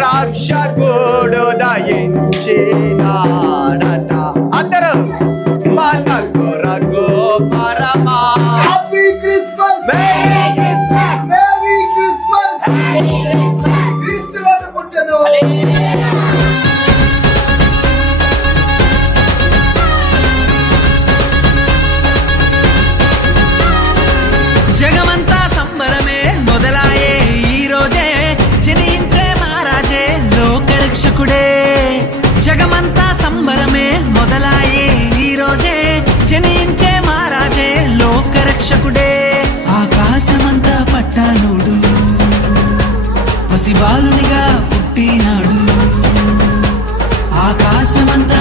రక్షకుడు దయించినాడట. అందరూ మన కొరకు పరమా happy Christmas, merry Christmas, merry Christmas. క్రీస్తువారు పుట్టెను. జగమంతా సంబరమే మొదలాయే ఈ రోజే, జనించే మహారాజే లోకరక్షకుడే. జగమంతా సంబరమే మొదలాయే ఈ రోజే, జనించే మహారాజే లోకరక్షకుడే. ఆకాశమంతా పట్టానుడు పసిబాలునిగా పుట్టినాడు. ఆకాశమంతా